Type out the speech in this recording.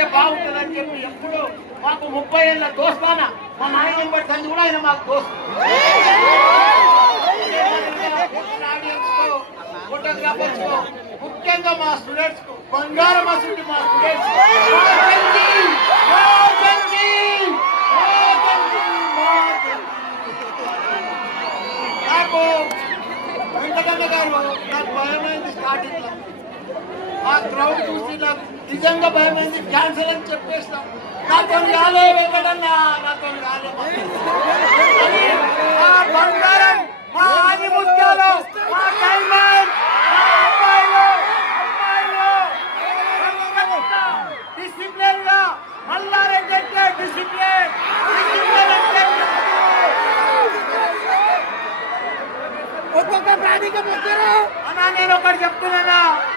ఉంటే బాగుంటుందని చెప్పి ఎప్పుడు మాకు 30 ఏళ్ళ దోస్తాన మా నాయన పడుతుంది కూడా ఆయన మాకు దోస్తు. ఫోటోగ్రాఫర్స్ ముఖ్యంగా మా స్టూడెంట్స్ కు బంగారం అసలు మా స్టూడెంట్స్ నాకు వెంకటన్న గారు నాకు భయమైంది స్టార్టింగ్ లో. ఆ క్రౌడ్ చూసి నాకు నిజంగా భయమైంది. క్యాన్సర్ అని చెప్పేస్తాం. నాతో రాలే వెంకటన్న, నాతో రాలే. బంగారం మా ఆది ముత్యాలు మా